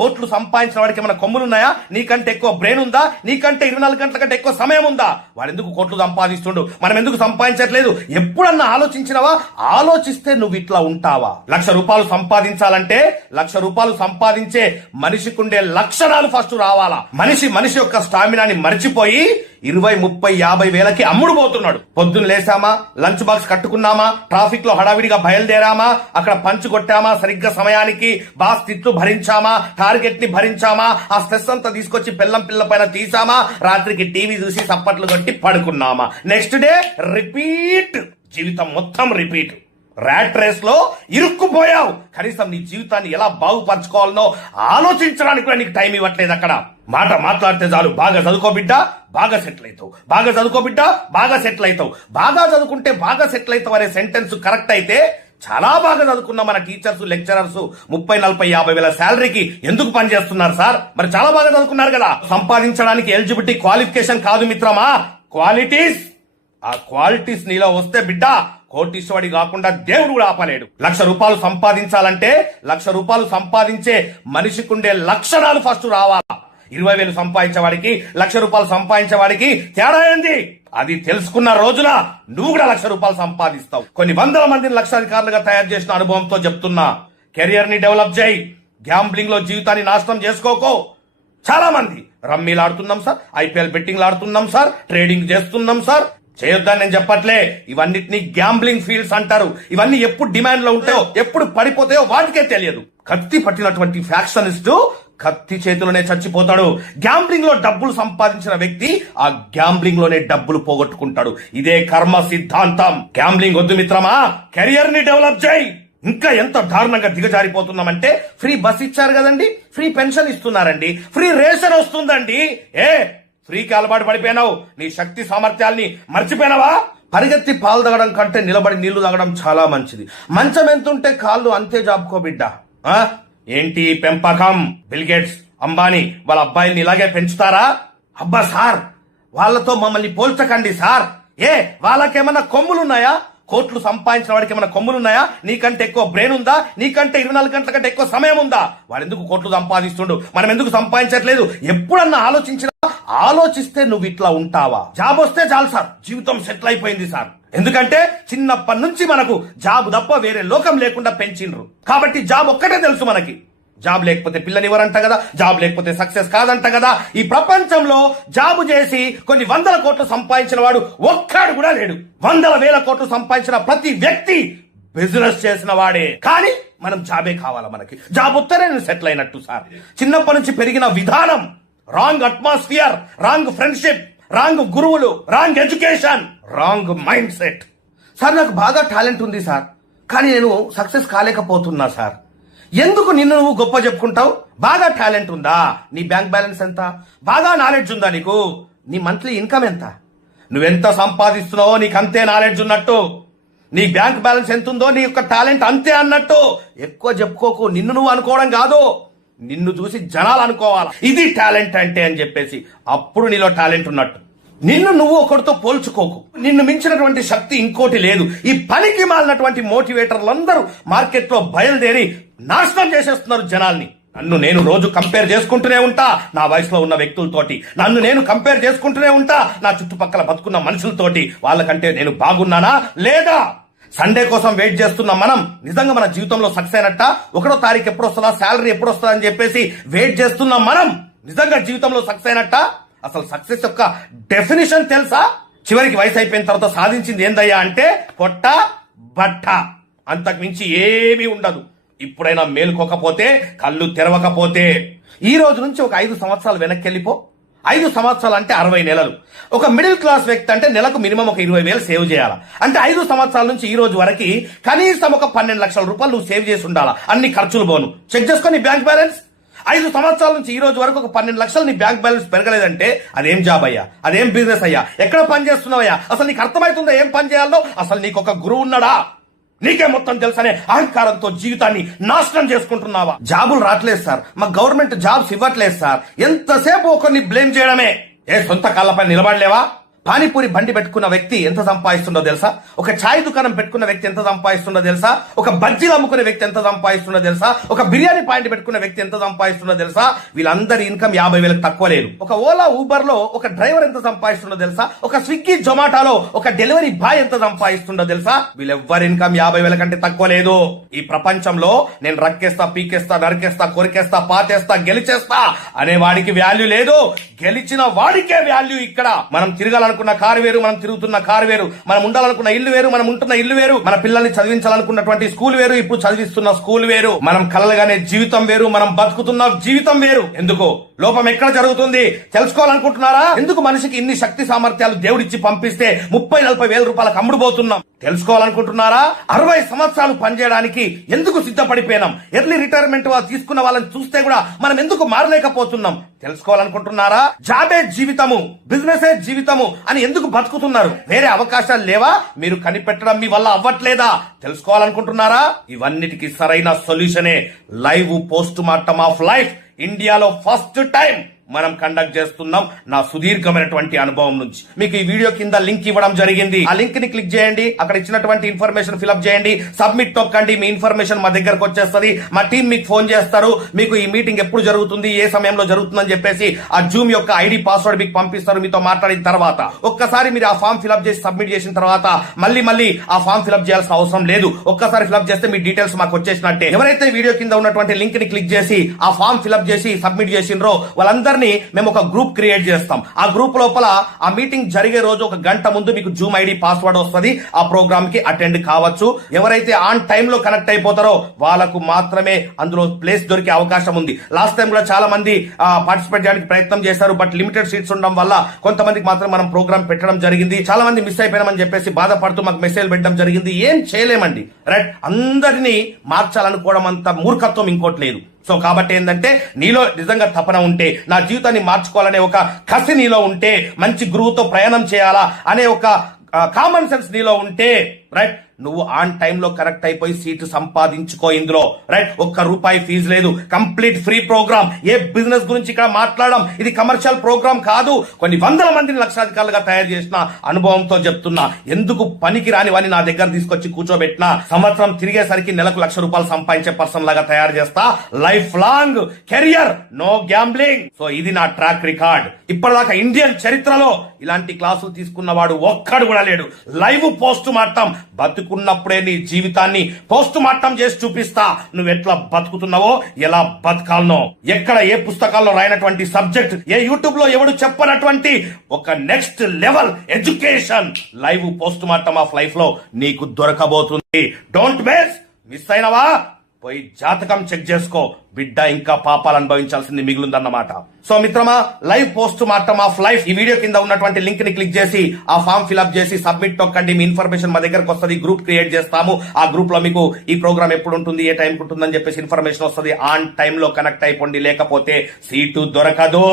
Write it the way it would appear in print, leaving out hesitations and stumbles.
కోట్లు సంపాదించిన వాడికి ఏమైనా కొమ్ములున్నాయా? నీకంటే ఎక్కువ బ్రెయిన్ ఉందా? నీకంటే 24 గంటల కంటే ఎక్కువ సమయం ఉందా? వాడు ఎందుకు కోట్లు సంపాదిస్తుండు, మనం ఎందుకు సంపాదించట్లేదు? ఎప్పుడన్నా ఆలోచించినవా? ఆలోచిస్తే నువ్వు ఇట్లా ఉంటావా? 1,00,000 రూపాయలు సంపాదించాలంటే 1,00,000 రూపాయలు సంపాదించే మనిషికుండే లక్షణాలు ఫస్ట్ రావాలా. మనిషి యొక్క స్టామినాని మర్చిపోయి 20, 30, 50 వేలకి అమ్ముడు పోతున్నాడు. పొద్దున్న లేసామా, లంచ్ బాక్స్ కట్టుకున్నామా, ట్రాఫిక్ లో హడావిడిగా బయలుదేరామా, అక్కడ పంచ్ కొట్టామా, సరిగ్గా సమయానికి బాస్ తిట్లు భరించామా, టార్గెట్ ని భరించామా, ఆ స్ట్రెస్ అంతా తీసుకొచ్చి పిల్ల పైన తీసామా, రాత్రికి టీవీ చూసి సప్పట్లు కొట్టి పడుకున్నామా, నెక్స్ట్ డే రిపీట్. జీవితం మొత్తం రిపీట్. ర్యాట్ రేస్ లో ఇరుక్కుపోయావు. కనీసం నీ జీవితాన్ని ఎలా బాగుపరచుకోవాలనో ఆలోచించడానికి కూడా నీకు టైం ఇవ్వట్లేదు. అక్కడ మాట మాట్లాడితే చాలు, బాగా చదువుకో బిడ్డ, బాగా సెటిల్ అవుతావు, బాగా చదువుకో బిడ్డ, బాగా సెటిల్ అవుతావు, బాగా చదువుకుంటే బాగా సెటిల్ అవుతావు అనే సెంటెన్స్ కరెక్ట్ అయితే చాలా బాగా చదువుకున్న మన టీచర్స్, లెక్చరర్స్ 30, 40, 50 వేల శాలరీకి ఎందుకు పనిచేస్తున్నారు సార్? మరి చాలా బాగా చదువుకున్నారు కదా. సంపాదించడానికి ఎలిజిబిలిటీ క్వాలిఫికేషన్ కాదు మిత్రమా, క్వాలిటీస్. ఆ క్వాలిటీస్ నీలో వస్తే బిడ్డ కోటీశ్వడి కాకుండా దేవుడు కూడా ఆపలేడు. 1,00,000 రూపాయలు సంపాదించాలంటే 1,00,000 రూపాయలు సంపాదించే మనిషికుండే లక్షణాలు ఫస్ట్ రావాలా. 20,000 సంపాదించేవాడికి 1,00,000 రూపాయలు సంపాదించేవాడికి తేడా ఏంది? అది తెలుసుకున్న రోజున నువ్వు కూడా 1,00,000 రూపాయలు సంపాదిస్తావు. కొన్ని వందల మందిని లక్షాధికారులుగా తయారు చేసిన అనుభవంతో చెప్తున్నా, కెరియర్ ని డెవలప్ చేయి. గ్యాంబ్లింగ్ లో జీవితాన్ని నాశనం చేసుకోకో. చాలా మంది రమ్మీలు ఆడుతున్నాం సార్, ఐపీఎల్ బెట్టింగ్లు ఆడుతున్నాం సార్, ట్రేడింగ్ చేస్తున్నాం సార్. చేయొద్దని నేను చెప్పట్లే, ఇవన్నిటిని గ్యాంబ్లింగ్ ఫీల్డ్స్ అంటారు. ఇవన్నీ ఎప్పుడు డిమాండ్ లో ఉంటాయో, ఎప్పుడు పడిపోతాయో వాటికే తెలియదు. కత్తి పట్టినటువంటి ఫ్యాక్షనిస్ట్ కత్తి చేతిలోనే చచ్చిపోతాడు. గ్యాంబ్లింగ్ లో డబ్బులు సంపాదించిన వ్యక్తి ఆ గ్యాంబ్లింగ్ లోనే డబ్బులు పోగొట్టుకుంటాడు. ఇదే కర్మ సిద్ధాంతం. గ్యాంబ్లింగ్ వద్దు మిత్రమా, కెరియర్ ని డెవలప్ చేయి. ఇంకా ఎంత దారుణంగా దిగజారిపోతున్నామంటే, ఫ్రీ బస్ ఇచ్చారు కదండి, ఫ్రీ పెన్షన్ ఇస్తున్నారండి, ఫ్రీ రేషన్ వస్తుందండి. ఫ్రీకి అలవాటు పడిపోయినావు. నీ శక్తి సామర్థ్యాల్ని మర్చిపోయినావా? పరిగెత్తి పాలు తాగడం కంటే నిలబడి నీళ్లు తాగడం చాలా మంచిది. మంచం ఎంతుంటే కాళ్ళు అంతే జాపుకో బిడ్డ. ఏంటి పెంపకం? బిల్ గేట్స్, అంబానీ వాళ్ళ అబ్బాయిల్ని ఇలాగే పెంచుతారా? అబ్బా సార్, వాళ్ళతో మమ్మల్ని పోల్చకండి సార్. వాళ్ళకేమన్నా కొమ్ములున్నాయా? కోట్లు సంపాదించిన వాడికి ఏమైనా కొమ్ములున్నాయా? నీకంటే ఎక్కువ బ్రెయిన్ ఉందా? నీకంటే 24 గంటల కంటే ఎక్కువ సమయం ఉందా? వాడు ఎందుకు కోట్లు సంపాదిస్తుండు, మనం ఎందుకు సంపాదించట్లేదు? ఎప్పుడన్నా ఆలోచిస్తే నువ్వు ఇట్లా ఉంటావా? జాబ్ వస్తే చాలు సార్, జీవితం సెటిల్ అయిపోయింది సార్. ఎందుకంటే చిన్నప్పటి నుంచి మనకు జాబ్ తప్ప వేరే లోకం లేకుండా పెంచిండ్రు. కాబట్టి జాబ్ ఒక్కటే తెలుసు మనకి. జాబ్ లేకపోతే పిల్లనివ్వరంట కదా, జాబ్ లేకపోతే సక్సెస్ కాదంట కదా. ఈ ప్రపంచంలో జాబు చేసి కొన్ని 100 కోట్లు సంపాదించిన వాడు ఒక్కడు కూడా లేడు. 100,000 కోట్లు సంపాదించిన ప్రతి వ్యక్తి బిజినెస్ చేసిన వాడే. కానీ మనం జాబే కావాలా మనకి? జాబ్ వస్తేనే నేను సెటిల్ అయినట్టు సార్. చిన్నప్పటి నుంచి పెరిగిన విధానం, wrong atmosphere, wrong friendship, wrong గురువులు, wrong education, wrong mindset. Sir నాకు బాగా టాలెంట్ ఉంది సార్, కానీ నేను సక్సెస్ కాలేకపోతున్నా సార్. ఎందుకు నిన్ను నువ్వు గొప్ప చెప్పుకుంటావు? బాగా టాలెంట్ ఉందా? నీ బ్యాంక్ బ్యాలెన్స్ ఎంత? బాగా నాలెడ్జ్ ఉందా నీకు? నీ మంత్లీ ఇన్కమ్ ఎంత? నువ్వెంత సంపాదిస్తున్నావో నీకు అంతే నాలెడ్జ్ ఉన్నట్టు. నీ బ్యాంక్ బ్యాలెన్స్ ఎంత ఉందో నీ యొక్క టాలెంట్ అంతే అన్నట్టు. ఎక్కువ చెప్పుకోకు. నిన్ను నువ్వు అనుకోవడం కాదు, నిన్ను చూసి జనాలు అనుకోవాలా ఇది టాలెంట్ అంటే అని చెప్పేసి. అప్పుడు నీలో టాలెంట్ ఉన్నట్టు. నిన్ను నువ్వు ఒకరితో పోల్చుకోకు. నిన్ను మించినటువంటి శక్తి ఇంకోటి లేదు. ఈ పనికి మాలినటువంటి మోటివేటర్లందరూ మార్కెట్ లో బయలుదేరి నాశనం చేసేస్తున్నారు జనాల్ని. నన్ను నేను రోజు కంపేర్ చేసుకుంటూనే ఉంటా నా వయసులో ఉన్న వ్యక్తులతోటి. నన్ను నేను కంపేర్ చేసుకుంటూనే ఉంటా నా చుట్టుపక్కల బతుకున్న మనుషులతోటి. వాళ్ళకంటే నేను బాగున్నానా లేదా? సండే కోసం వెయిట్ చేస్తున్న మనం నిజంగా మన జీవితంలో సక్సెస్ అయినట్ట? 1వ తారీఖు ఎప్పుడు వస్తుందా, శాలరీ ఎప్పుడు వస్తుందా అని చెప్పేసి వెయిట్ చేస్తున్న మనం నిజంగా జీవితంలో సక్సెస్ అయినట్ట? అసలు సక్సెస్ యొక్క డెఫినేషన్ తెలుసా? చివరికి వయసు అయిపోయిన తర్వాత సాధించింది ఏందయ్యా అంటే పొట్ట బట్ట, అంతకు మించి ఏమీ ఉండదు. ఇప్పుడైనా మేలుకోకపోతే, కళ్ళు తెరవకపోతే, ఈ రోజు నుంచి ఒక 5 సంవత్సరాలు వెనక్కి వెళ్ళిపో. 5 సంవత్సరాలు అంటే 60 నెలలు. ఒక మిడిల్ క్లాస్ వ్యక్తి అంటే నెలకు మినిమం ఒక 20,000 సేవ్ చేయాలా. అంటే 5 సంవత్సరాల నుంచి ఈ రోజు వరకు కనీసం ఒక 12 లక్షల రూపాయలు నువ్వు సేవ్ చేసి ఉండాలా. అన్ని ఖర్చులు పోను. చెక్ చేసుకొని బ్యాంక్ బ్యాలెన్స్. 5 సంవత్సరాల నుంచి ఈ రోజు వరకు ఒక 12 లక్షలు నీ బ్యాంక్ బ్యాలెన్స్ పెరగలేదంటే అదేం జాబ్ అయ్యా? అదేం బిజినెస్ అయ్యా? ఎక్కడ పని చేస్తున్నావయ్యా? అసలు నీకు అర్థమవుతుందా ఏం పని చేయాలో? అసలు నీకు ఒక గురువు ఉన్నాడా? నీకే మొత్తం తెలుసనే అహంకారంతో జీవితాన్ని నాశనం చేసుకుంటున్నావా? జాబులు రావట్లేదు సార్, మా గవర్నమెంట్ జాబ్స్ ఇవ్వట్లేదు సార్. ఎంతసేపు ఒకరిని బ్లేమ్ చేయడమే. సొంత కాళ్ళపై నిలబడలేవా? పానీపూరి బండి పెట్టుకున్న వ్యక్తి ఎంత సంపాదిస్తుండో తెలుసా? ఒక ఛాయ్ దుకాణం పెట్టుకున్న వ్యక్తి ఎంత సంపాదిస్తుండో తెలుసా? ఒక బజ్జీలు అమ్ముకునే వ్యక్తి ఎంత సంపాదిస్తుండో తెలుసా? ఒక బిర్యానీ పాయింట్ పెట్టుకున్న వ్యక్తి ఎంత సంపాదిస్తుండో తెలుసా? వీళ్ళందరి ఇన్కమ్ 50,000 తక్కువ లేదు. ఒక ఓలా ఊబర్ లో ఒక డ్రైవర్ ఎంత సంపాదిస్తుండో తెలుసా? ఒక స్విగ్గీ జొమాటోలో ఒక డెలివరీ బాయ్ ఎంత సంపాదిస్తుండో తెలుసా? వీళ్ళెవ్వరి ఇన్కమ్ 50,000 కంటే తక్కువ లేదు. ఈ ప్రపంచంలో నేను రక్కేస్తా, పీకేస్తా, నరికేస్తా, కొరికేస్తా, పాతేస్తా, గెలిచేస్తా అనే వాడికి వాల్యూ లేదు. గెలిచిన వాడికే వాల్యూ. ఇక్కడ మనం తిరగాలనుకున్న కారు వేరు, మనం తిరుగుతున్న కారు వేరు, మనం ఉండాలనుకున్న ఇల్లు వేరు, మనం ఉంటున్న ఇల్లు వేరు, మన పిల్లల్ని చదివించాలనుకున్నటువంటి స్కూల్ వేరు, ఇప్పుడు చదివిస్తున్న స్కూల్ వేరు, మనం కలలుగానే జీవితం వేరు, మనం బతుకుతున్న జీవితం వేరు. ఎందుకు లోపం ఎక్కడ జరుగుతుంది తెలుసుకోవాలనుకుంటున్నారా? ఎందుకు మనిషికి ఇన్ని శక్తి సామర్థ్యాలు దేవుడిచ్చి పంపిస్తే 30-40 వేల రూపాయలకు అమ్ముడుపోతున్నాం తెలుసుకోవాలనుకుంటున్నారా? 60 సంవత్సరాలు పనిచేయడానికి ఎందుకు సిద్ధపడిపోయినాం? ఎర్లీ రిటైర్మెంట్ తీసుకున్న వాళ్ళని చూస్తే కూడా మనం ఎందుకు మారలేకపోతున్నాం తెలుసుకోవాలనుకుంటున్నారా? జాబే జీవితము, బిజినెసే జీవితము అని ఎందుకు బతుకుతున్నారు? వేరే అవకాశాలు లేవా? మీరు కనిపెట్టడం మీ వల్ల అవ్వట్లేదా తెలుసుకోవాలనుకుంటున్నారా? ఇవన్నిటికీ సరైన సొల్యూషనే live post mortem of life. ఇండియాలో ఫస్ట్ టైం మనం కండక్ట్ చేస్తున్నాం. నా సుదీర్ఘమైనటువంటి అనుభవం నుంచి మీకు ఈ వీడియో కింద లింక్ ఇవ్వడం జరిగింది. ఆ లింక్ ని క్లిక్ చేయండి, అక్కడ ఇచ్చినటువంటి ఇన్ఫర్మేషన్ ఫిల్అప్ చేయండి, సబ్మిట్ తొక్కండి. మీ ఇన్ఫర్మేషన్ మా దగ్గరకు వచ్చేస్తుంది. మా టీం మీకు ఫోన్ చేస్తారు. మీకు ఈ మీటింగ్ ఎప్పుడు జరుగుతుంది, ఏ సమయంలో జరుగుతుందని చెప్పేసి ఆ జూమ్ యొక్క ఐడి పాస్వర్డ్ మీకు పంపిస్తారు. మీతో మాట్లాడిన తర్వాత ఒక్కసారి మీరు ఆ ఫామ్ ఫిల్అప్ చేసి సబ్మిట్ చేసిన తర్వాత మళ్ళీ ఆ ఫామ్ ఫిల్అప్ చేయాల్సిన అవసరం లేదు. ఒక్కసారి ఫిల్అప్ చేస్తే మీ డీటెయిల్స్ మాకు వచ్చేసినట్టే. ఎవరైతే వీడియో కింద ఉన్నటువంటి లింక్ ని క్లిక్ చేసి ఆ ఫామ్ ఫిల్అప్ చేసి సబ్మిట్ చేసినరో వాళ్ళందరినీ మేము ఒక గ్రూప్ క్రియేట్ చేస్తాం. ఆ గ్రూప్ లోపల ఆ మీటింగ్ జరిగే రోజు 1 గంట ముందు మీకు జూమ్ ఐడి పాస్వర్డ్ వస్తుంది. ఆ ప్రోగ్రామ్ కి అటెండ్ కావచ్చు. ఎవరైతే ఆన్ టైమ్ లో కనెక్ట్ అయిపోతారో వాళ్ళకు మాత్రమే అందులో ప్లేస్ దొరికే అవకాశం ఉంది. లాస్ట్ టైం కూడా చాలా మంది పార్టిసిపేట్ చేయడానికి ప్రయత్నం చేశారు. బట్ లిమిటెడ్ సీట్స్ ఉండడం వల్ల కొంతమందికి మాత్రం మనం ప్రోగ్రామ్ పెట్టడం జరిగింది. చాలా మంది మిస్ అయిపోయినామని చెప్పేసి బాధపడుతూ మాకు మెసేజ్ పెట్టడం జరిగింది. ఏం చేయలేమండి, రైట్? అందరినీ మార్చాలనుకోవడం అంత మూర్ఖత్వం ఇంకోటి లేదు. సో కాబట్టి ఏంటంటే నీలో నిజంగా తపన ఉంటే, నా జీవితాన్ని మార్చుకోవాలనే ఒక కసి నీలో ఉంటే, మంచి గురువుతో ప్రయాణం చేయాలా అనే ఒక కామన్ సెన్స్ నీలో ఉంటే, రైట్, నువ్వు ఆన్ టైంలో కరెక్ట్ అయిపోయి సీటు సంపాదించుకో ఇందులో, రైట్? ₹1 ఫీజు లేదు, కంప్లీట్ ఫ్రీ ప్రోగ్రామ్. ఏ బిజినెస్ గురించి ఇక్కడ మాట్లాడడం, ఇది కమర్షియల్ ప్రోగ్రామ్ కాదు. కొన్ని వందల మందిని లక్షాధికారులుగా తయారు చేసిన అనుభవంతో చెప్తున్నా. ఎందుకు పనికి రాని వాడిని నా దగ్గర తీసుకొచ్చి కూర్చోబెట్టినా సంవత్సరం తిరిగేసరికి నెలకు ₹1,00,000 సంపాదించే పర్సన్ లాగా తయారు చేస్తా. Lifelong career, no gambling. So ఇది నా ట్రాక్ రికార్డ్. ఇప్పటిదాకా ఇండియన్ చరిత్రలో ఇలాంటి క్లాసులు తీసుకున్నవాడు ఒక్కడు కూడా లేడు. లైవ్ పోస్ట్ మార్టం, బతుకున్నప్పుడే నీ జీవితాన్ని పోస్ట్ మార్టం చేసి చూపిస్తా. నువ్వు ఎట్లా బతుకుతున్నావో, ఎలా బతకాలనో, ఎక్కడ ఏ పుస్తకాల్లో రాయనటువంటి సబ్జెక్ట్, ఏ యూట్యూబ్ లో ఎవడు చెప్పనటువంటి ఒక next level education live post mortem of life లో నీకు దొరకబోతుంది. Don't miss అయినవా? పోయి జాతకం చెక్ చేసుకో. బిడ్డ ఇంకా పాపాలు అనుభవించాల్సింది మిగులుందన్నమాట. సో మిత్రమా, live post mortem of life ఈ వీడియో కింద ఉన్నటువంటి లింక్ ని క్లిక్ చేసి ఆ ఫామ్ ఫిల్అప్ చేసి సబ్మిట్ తొక్కండి. మీ ఇన్ఫర్మేషన్ మా దగ్గరకు వస్తుంది. గ్రూప్ క్రియేట్ చేస్తాము. ఆ గ్రూప్ లో మీకు ఈ ప్రోగ్రామ్ ఎప్పుడు ఉంటుంది, ఏ టైం ఉంటుందని చెప్పేసి ఇన్ఫర్మేషన్ వస్తుంది. ఆన్ టైమ్ లో కనెక్ట్ అయిపోండి, లేకపోతే సీటు దొరకదు.